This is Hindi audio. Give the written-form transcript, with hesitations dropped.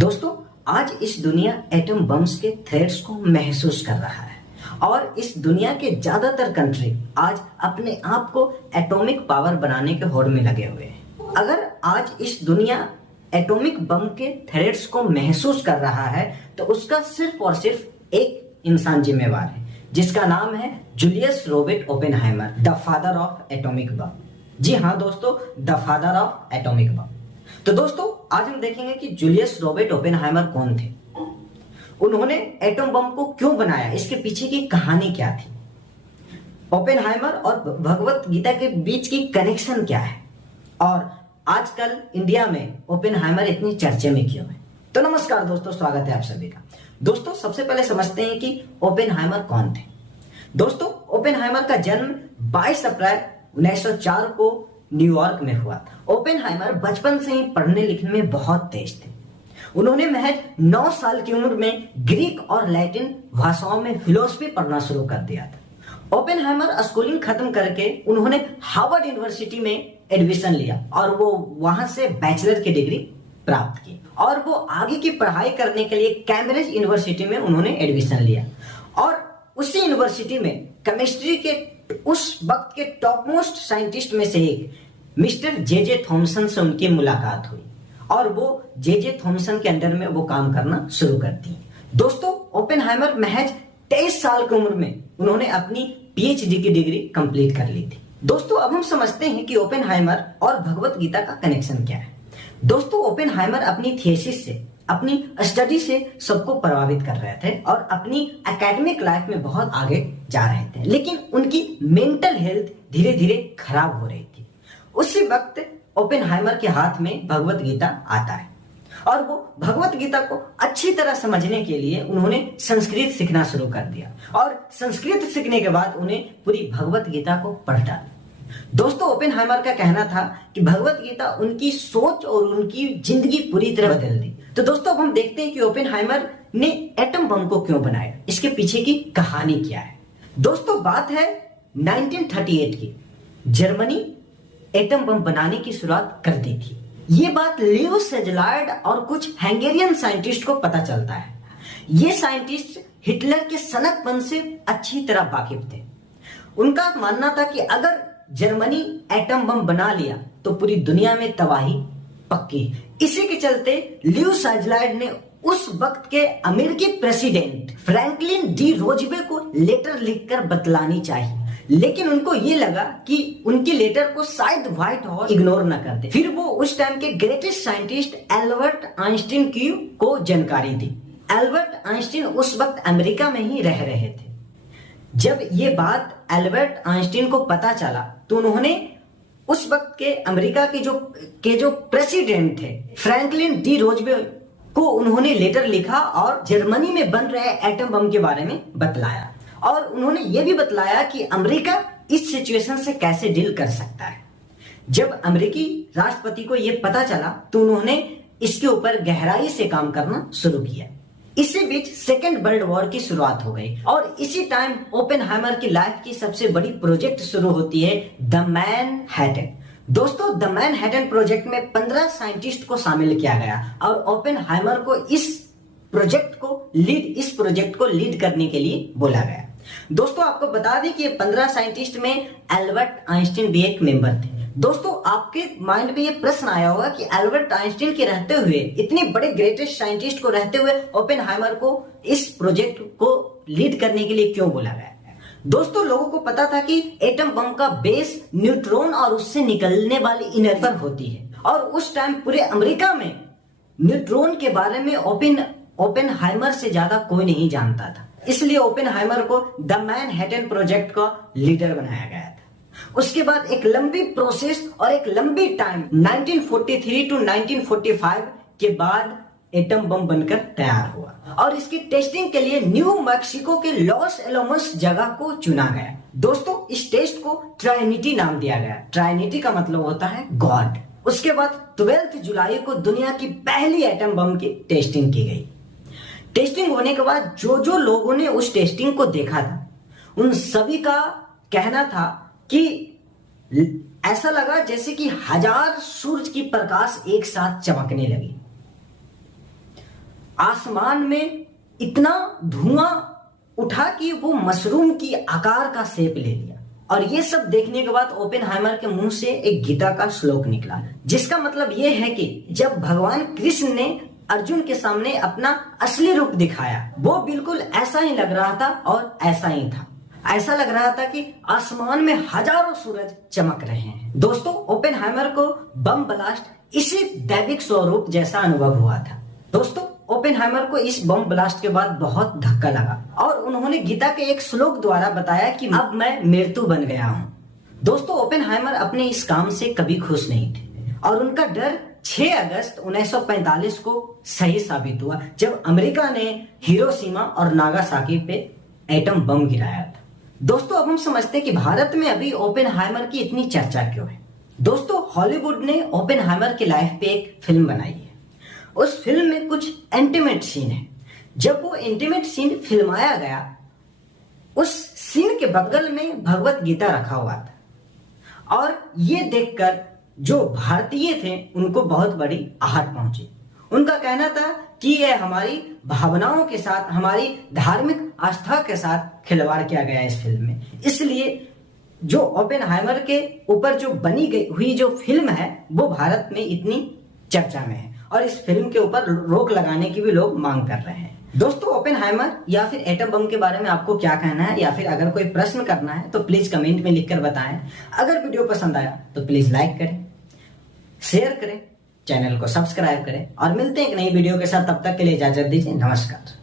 दोस्तों, आज इस दुनिया एटम बम्स के थ्रेट्स को महसूस कर रहा है और इस दुनिया के ज्यादातर कंट्री आज अपने आप को एटॉमिक पावर बनाने के होड़ में लगे हुए हैं। अगर आज इस दुनिया एटॉमिक बम के थ्रेट्स को महसूस कर रहा है तो उसका सिर्फ और सिर्फ एक इंसान जिम्मेवार है, जिसका नाम है Julius Robert Oppenheimer, the father of atomic bomb. जी हाँ दोस्तों, the father of atomic bomb. तो दोस्तों, आज हम देखेंगे कि जूलियस रॉबर्ट ओपेनहाइमर कौन थे, उन्होंने एटम बम को क्यों बनाया, इसके पीछे की कहानी क्या थी, ओपेनहाइमर और भगवत गीता के बीच की कनेक्शन क्या है, और आजकल इंडिया में ओपेनहाइमर इतनी चर्चे में क्यों है। तो नमस्कार दोस्तों, स्वागत है आप सभी का। दोस्तों, सबसे पहले समझते हैं कि ओपेनहाइमर कौन थे। दोस्तों, ओपेनहाइमर का जन्म 22 अप्रैल 1904 को न्यूयॉर्क में हुआ था। ओपेनहाइमर बचपन से ही पढ़ने लिखने में बहुत तेज थे। उन्होंने महज 9 साल की उम्र में ग्रीक और लैटिन भाषाओं में फिलोसफी पढ़ना शुरू कर दिया था। ओपेनहाइमर स्कूलिंग खत्म करके उन्होंने हार्वर्ड यूनिवर्सिटी में एडमिशन लिया और वो वहां से बैचलर की डिग्री प्राप्त की और वो आगे की पढ़ाई करने के लिए कैम्ब्रिज यूनिवर्सिटी में उन्होंने एडमिशन लिया और उसी यूनिवर्सिटी में केमिस्ट्री के उस वक्त के टॉप मोस्ट साइंटिस्ट में से एक मिस्टर जे थॉमसन से उनकी मुलाकात हुई और वो जे थॉमसन के अंडर में वो काम करना शुरू करती है। दोस्तों, ओपेनहाइमर महज 23 साल की उम्र में उन्होंने अपनी पीएचडी की डिग्री कंप्लीट कर ली थी। दोस्तों, अब हम समझते हैं कि ओपेनहाइमर और भगवत गीता का कनेक्शन क्या है। दोस्तों, ओपेनहाइमर अपनी थीसिस से, अपनी स्टडी से सबको प्रभावित कर रहे थे और अपनी एकेडमिक लाइफ में बहुत आगे जा रहे थे, लेकिन उनकी मेंटल हेल्थ धीरे धीरे खराब हो रही थी। उसी वक्त ओपेनहाइमर के हाथ में भगवत गीता आता है और वो भगवत गीता को अच्छी तरह समझने के लिए उन्होंने संस्कृत सीखना शुरू कर दिया और संस्कृत सीखने के बाद उन्हें पूरी भगवत गीता को पढ़ डाला। दोस्तों, ओपेनहाइमर का कहना था कि भगवत गीता उनकी सोच और उनकी जिंदगी पूरी तरह बदल दी। तो दोस्तों, अब हम देखते हैं कि ओपेनहाइमर ने एटम बम को क्यों बनाया, इसके पीछे की कहानी क्या है। दोस्तों, बात है 1938 की। जर्मनी एटम बम बनाने की शुरुआत कर दी थी। ये बात लियो सेजलार्ड और कुछ हंगेरियन साइंटिस्ट को पता चलता है। ये साइंटिस्ट हिटलर के सनकपन से अच्छी तरह वाकिफ थे। उनका मानना था कि अगर जर्मनी एटम बम बना लिया तो पूरी दुनिया में तबाही पक्की। इसी के चलते लियो सेजलार्ड ने उस वक्त के अमेरिकी प्रेसिडेंट फ्रैंकलिन डी रोजबे को लेटर लिखकर बतलानी चाहिए, लेकिन उनको ये लगा कि उनकी लेटर को शायद व्हाइट हाउस इग्नोर न कर दे। फिर वो उस टाइम के ग्रेटेस्ट साइंटिस्ट एल्बर्ट आइंस्टीन को जानकारी दी। एल्बर्ट आइंस्टीन उस वक्त अमेरिका में ही रह रहे थे। जब ये बात एल्बर्ट आइंस्टीन को पता चला तो उन्होंने उस वक्त के अमेरिका के जो प्रेसिडेंट थे फ्रैंकलिन डी रोजबे को उन्होंने लेटर लिखा और जर्मनी में बन रहे एटम बम के बारे में बतलाया और उन्होंने ये भी बतलाया कि अमेरिका इस सिचुएशन से कैसे डील कर सकता है। जब अमेरिकी राष्ट्रपति को यह पता चला तो उन्होंने इसके ऊपर गहराई से काम करना शुरू किया। इसी बीच सेकेंड वर्ल्ड वॉर की शुरुआत हो गई और इसी टाइम ओपेनहाइमर की लाइफ की सबसे बड़ी प्रोजेक्ट शुरू होती है, द मैनहट्टन। दोस्तों, द मैनहट्टन प्रोजेक्ट में 15 साइंटिस्ट को शामिल किया गया और ओपेनहाइमर को इस प्रोजेक्ट को लीड करने के लिए बोला गया। दोस्तों, आपको बता दें कि 15 साइंटिस्ट में एल्बर्ट आइंस्टीन भी एक मेंबर थे। दोस्तों, आपके माइंड में ये प्रश्न आया होगा कि एल्बर्ट आइंस्टीन के रहते हुए, इतने बड़े ग्रेटेस्ट साइंटिस्ट को रहते हुए ओपेनहाइमर को इस प्रोजेक्ट को लीड करने के लिए क्यों बोला गया। दोस्तों, लोगों को पता था कि एटम बम का बेस न्यूट्रॉन और उससे निकलने वाली एनर्जी पर होती है और उस टाइम पूरे अमेरिका में न्यूट्रॉन के बारे में ओपेनहाइमर से ज्यादा कोई नहीं जानता था। इसलिए ओपेनहाइमर को द मैनहट्टन प्रोजेक्ट का लीडर बनाया गया था। उसके बाद एक लंबी प्रोसेस और एक लंबी टाइम 1943 टू 1945 के बाद एटम बम बनकर तैयार हुआ और इसकी टेस्टिंग के लिए न्यू मैक्सिको के लॉस एलमोस जगह को चुना गया। दोस्तों, इस टेस्ट को ट्राइनिटी नाम दिया गया। ट्राइनिटी का मतलब होता है गॉड। उसके बाद 12 जुलाई को दुनिया की पहली एटम बम की टेस्टिंग की गई। टेस्टिंग होने के बाद जो लोगों ने उस टेस्टिंग को देखा था उन सभी का कहना था कि ऐसा लगा जैसे कि 1000 सूरज की प्रकाश एक साथ चमकने लगी। आसमान में इतना धुआं उठा कि वो मशरूम की आकार का शेप ले लिया। और ये सब देखने के बाद ओपेनहाइमर के मुंह से एक गीता का श्लोक निकला, जिसका मतलब ये है कि जब भगवान कृष्ण ने अर्जुन के सामने अपना असली रूप दिखाया, वो बिल्कुल ऐसा ही लग रहा था और ऐसा ही था। ऐसा लग रहा था कि आसमान में हजारों सूरज चमक रहे हैं। दोस्तों, ओपेनहाइमर को बम ब्लास्ट इसी दैविक स्वरूप जैसा अनुभव हुआ था। दोस्तों, ओपेनहाइमर को इस बम ब्लास्ट के बाद बहुत धक्का लगा और उन्होंने गीता के एक श्लोक द्वारा बताया कि अब मैं मृत्यु बन गया हूं। दोस्तों, ओपेनहाइमर अपने इस काम से कभी खुश नहीं थे और उनका डर 6 अगस्त 1945 को सही साबित हुआ, जब अमेरिका ने हिरोशिमा और नागासाकी पे एटम बम गिराया था। दोस्तों, अब हम समझते हैं कि भारत में अभी ओपेनहाइमर की इतनी चर्चा क्यों है। दोस्तों, हॉलीवुड ने ओपेनहाइमर की लाइफ पे एक फिल्म बनाई है। उस फिल्म में कुछ इंटीमेट सीन है। जब वो इंटीमेट सीन फिल्माया गया, उस सीन के बगल में भगवत गीता रखा हुआ था और ये देखकर जो भारतीय थे उनको बहुत बड़ी आहट पहुंची। उनका कहना था कि यह हमारी भावनाओं के साथ, हमारी धार्मिक आस्था के साथ खिलवाड़ किया गया इस फिल्म में। इसलिए जो ओपेनहाइमर के ऊपर जो बनी गई हुई जो फिल्म है वो भारत में इतनी चर्चा में है और इस फिल्म के ऊपर रोक लगाने की भी लोग मांग कर रहे हैं। दोस्तों, ओपेनहाइमर या फिर एटम बम के बारे में आपको क्या कहना है, या फिर अगर कोई प्रश्न करना है तो प्लीज कमेंट में लिखकर बताएं। अगर वीडियो पसंद आया तो प्लीज लाइक करें, शेयर करें, चैनल को सब्सक्राइब करें और मिलते हैं एक नई वीडियो के साथ। तब तक के लिए इजाजत दीजिए। नमस्कार।